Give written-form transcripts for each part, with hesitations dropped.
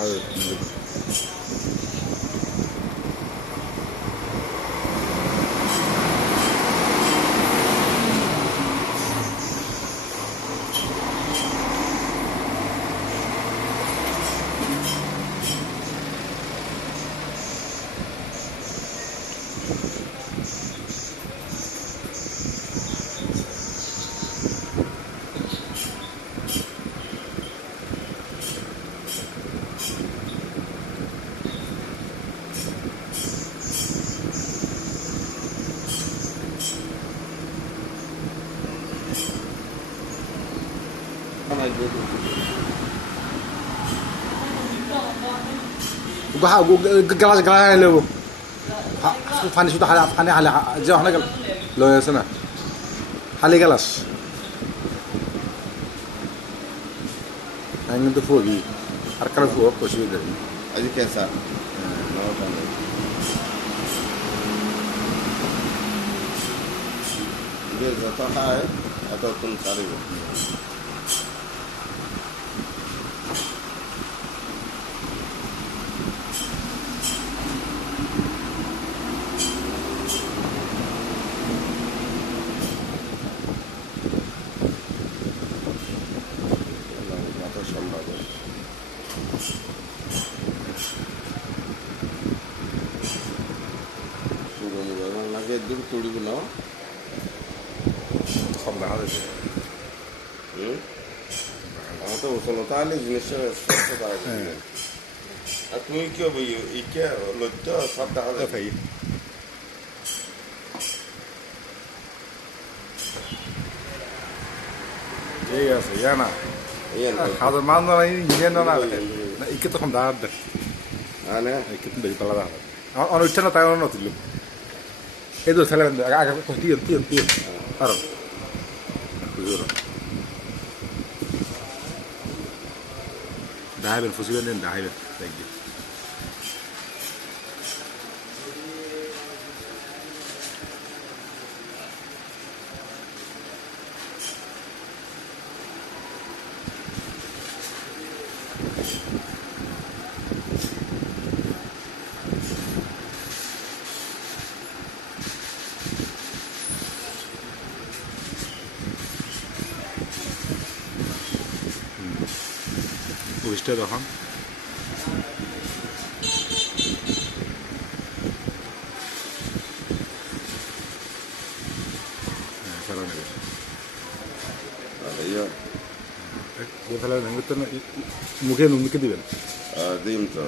glass glass লেব পানি শুধু পানি হালে যে ওখানে লয়ে আছে না হালি গ্লাস কিন্তু ফুবি আর কারো ফুব অসুবিধা আজ কেসা যত হয় এতক্ষণ সারিব সম্ভব লাগে দূর তুড়িব না সব দেখা যাচ্ছে আমার তো ওসলো তাহলে জিনিসটা আর তুমি কি হবে ইকে লজ্জ সব দেখা যায় ভাই ঠিক আছে ইয়া না হাজার মান না ইয়ে না ইকে তখন দাঁড় দেখ ইকে তুমি বেশি পালা দাঁড়া আমার ইচ্ছা না তাই অন্য তুলল এই তো ছেলে আগে তীর আর দাহাইবেন ফুসিবেন দেন দাহাইবেন দেখবি বুঝতে তখন মুখে মুখে দিবেন দিম তো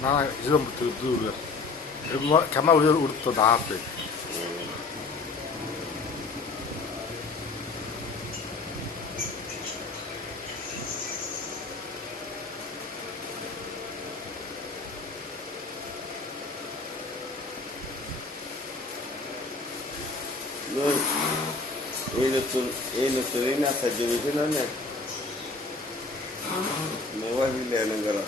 না 이런 것도 가만 우리 또 나왔대 এই নতুন না সাজে না মোবাইল লেনে গেল